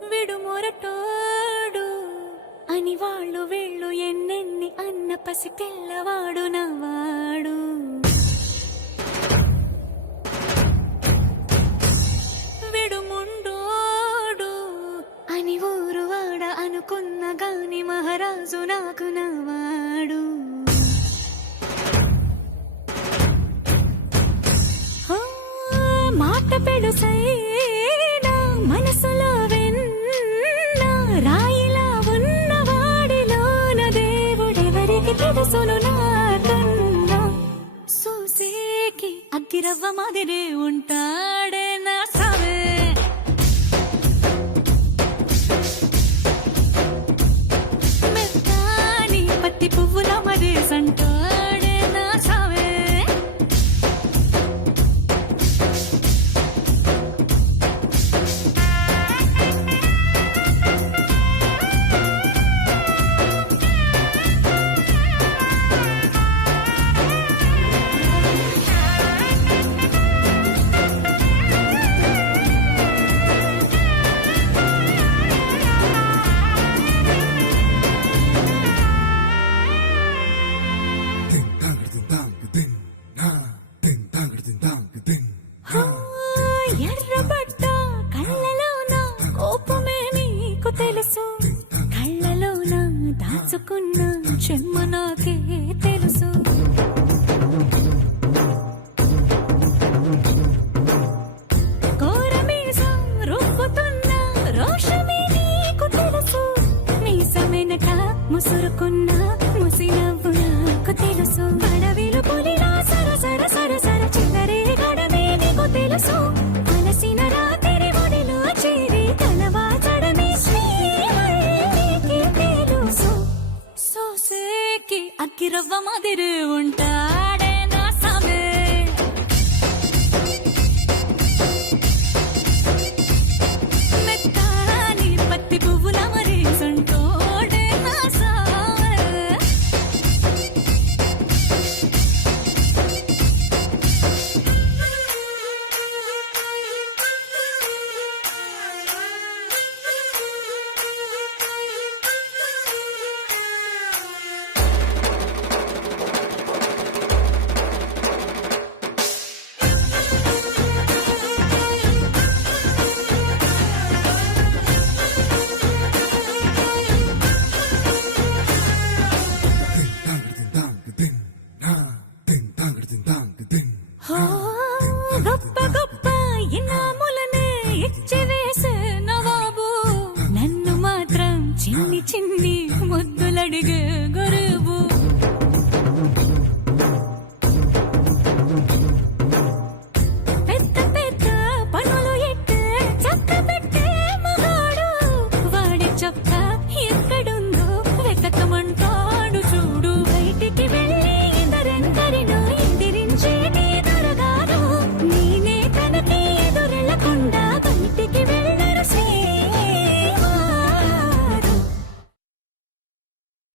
విడు మొరటోడు అని వాళ్ళు వీళ్ళు ఎన్నెన్ని అన్న పసి పిల్లవాడు నవ్వాడు. విడు ముండోడు అని ఊరు వాడ అనుకున్న గాని మహారాజు నాకు నవ్వాడు. మాట పెడుసైనా మనసులో వెన్న రాయిలా ఉన్నవాడిలోన దేవుడెవరికి తెలుసును నాకన్నా. సూసేకి అగ్గిరవ్వ మాదిరే ఉంటాడే నా సావే. మెత్తాని పత్తి పువ్వుల మదేసంటాడే నా సావే. ఎర్రబడ్డ కళ్ళలోన కోపమే నీకు తెలుసు, కళ్ళలోన దాచుకున్న చెమ్మ నాకే తెలుసు. కోరమీసం రుబ్బుతున్న రోషమే నీకు తెలుసు, మీసమెనక ముసురుకున్న ముసి నవ్వు నాకు తెలుసు. అడవిలు పులిలా సరసర సరసర చిల్లరే గడమే నీకు తెలుసు, అలసిన రాత్రి ఒడిలో చేరి కలవాచడమే శ్రీకి తెలుసు. సోసేకి అగ్గిరవ్వ మాదిరి ఉంటాడే నా సామే. మెత్తాని పత్తి పువ్వుల మరేసంటోడే నా సామే. గొప్ప గొప్ప ఇనాములనే ఇచ్చి వేసే నవాబు, నన్ను మాత్రం చిన్ని చిన్ని ముద్దులడిగే